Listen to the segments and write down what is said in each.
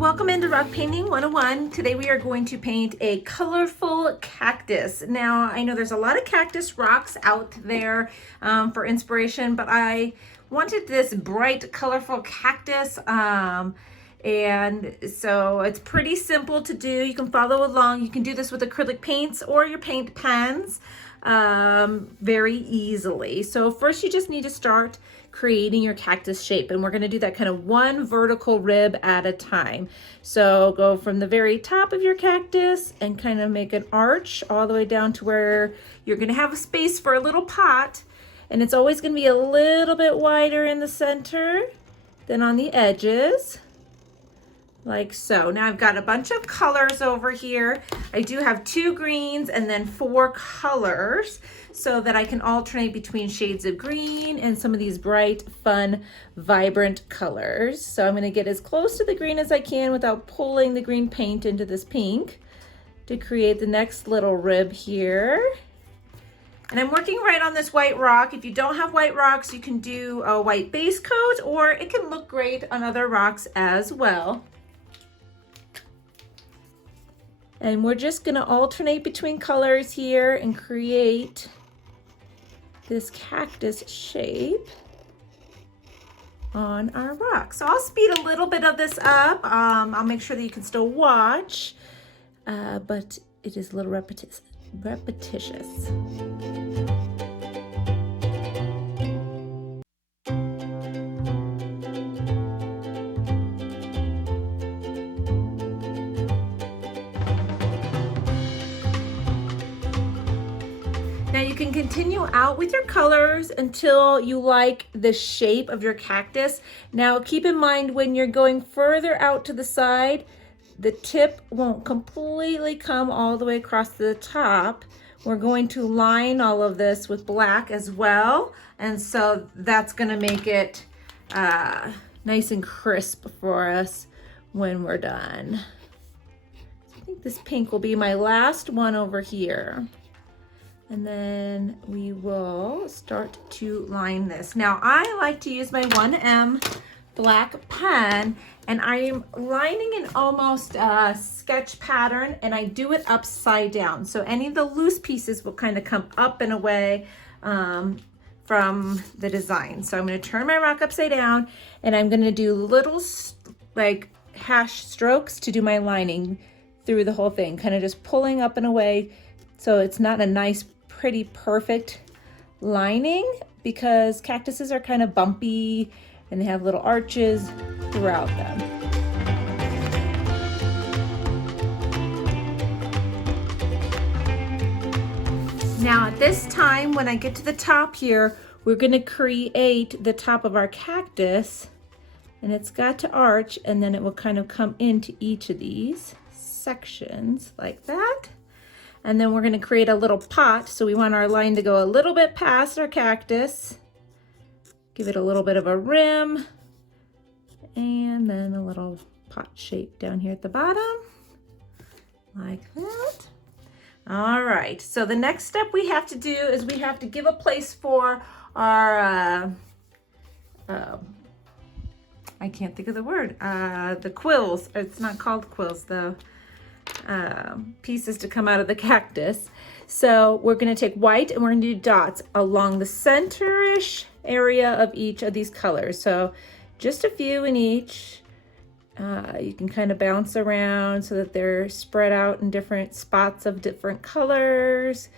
Welcome into Rock Painting 101. Today we are going to paint a colorful cactus. Now I know there's a lot of cactus rocks out there for inspiration, but I wanted this bright colorful cactus and so it's pretty simple to do. You can follow along. You can do this with acrylic paints or your paint pens very easily. So first you just need to start creating your cactus shape, and we're going to do that kind of one vertical rib at a time. So go from the very top of your cactus and kind of make an arch all the way down to where you're going to have a space for a little pot, and it's always going to be a little bit wider in the center than on the edges, like so. Now I've got a bunch of colors over here. I do have 2 greens and then 4 colors so that I can alternate between shades of green and some of these bright, fun, vibrant colors. So I'm going to get as close to the green as I can without pulling the green paint into this pink to create the next little rib here. And I'm working right on this white rock. If you don't have white rocks, you can do a white base coat, or it can look great on other rocks as well. And we're just gonna alternate between colors here and create this cactus shape on our rock. So I'll speed a little bit of this up. I'll make sure that you can still watch, but it is a little repetitious. Now you can continue out with your colors until you like the shape of your cactus. Now keep in mind, when you're going further out to the side, the tip won't completely come all the way across to the top. We're going to line all of this with black as well, and so that's going to make it nice and crisp for us when we're done. I think this pink will be my last one over here. And then we will start to line this. Now I like to use my 1M black pen, and I am lining in almost a sketch pattern, and I do it upside down. So any of the loose pieces will kind of come up and away from the design. So I'm going to turn my rock upside down, and I'm going to do little like hash strokes to do my lining through the whole thing, kind of just pulling up and away. So it's not a nice, pretty, perfect lining, because cactuses are kind of bumpy and they have little arches throughout them. Now at this time, when I get to the top here, we're going to create the top of our cactus, and it's got to arch, and then it will kind of come into each of these sections like that. And then we're going to create a little pot. So we want our line to go a little bit past our cactus. Give it a little bit of a rim. And then a little pot shape down here at the bottom. Like that. All right. So the next step we have to do is we have to give a place for our, I can't think of the word, the quills. It's not called quills, though. Pieces to come out of the cactus. So we're going to take white and we're going to do dots along the center-ish area of each of these colors. So just a few in each. You can kind of bounce around so that they're spread out in different spots of different colors.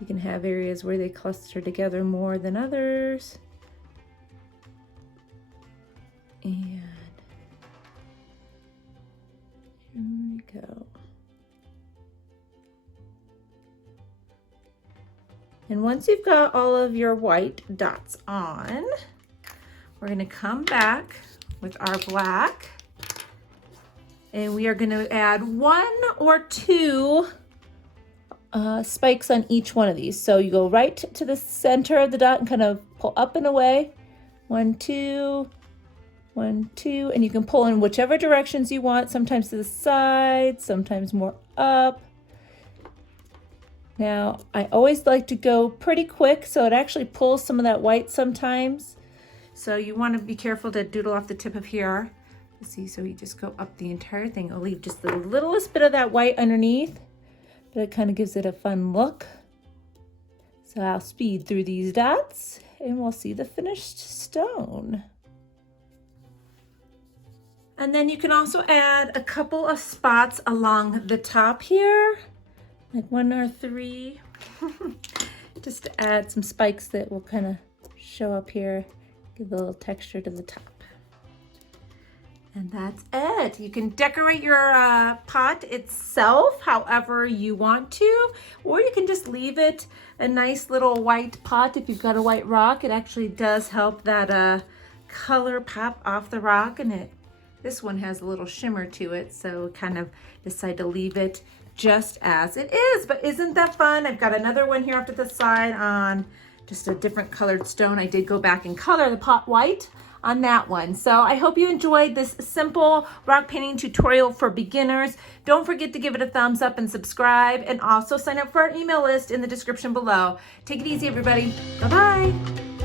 You can have areas where they cluster together more than others. And here we go. And once you've got all of your white dots on, we're going to come back with our black, and we are going to add 1 or 2 spikes on each one of these. So you go right to the center of the dot and kind of pull up and away. 1, 2, 1, 2, and you can pull in whichever directions you want, sometimes to the side, sometimes more up. Now, I always like to go pretty quick, so it actually pulls some of that white sometimes. So you want to be careful to doodle off the tip of here. See, so you just go up the entire thing. I'll leave just the littlest bit of that white underneath, but it kind of gives it a fun look. So I'll speed through these dots and we'll see the finished stone. And then you can also add a couple of spots along the top here, like 1 or 3, just to add some spikes that will kind of show up here, give a little texture to the top. And that's it. You can decorate your pot itself however you want to, or you can just leave it a nice little white pot if you've got a white rock. It actually does help that color pop off the rock, and this one has a little shimmer to it, so kind of decide to leave it just as it is. But isn't that fun? I've got another one here off to the side on just a different colored stone. I did go back and color the pot white on that one. So I hope you enjoyed this simple rock painting tutorial for beginners. Don't forget to give it a thumbs up and subscribe, and also sign up for our email list in the description below. Take it easy, everybody. Bye-bye.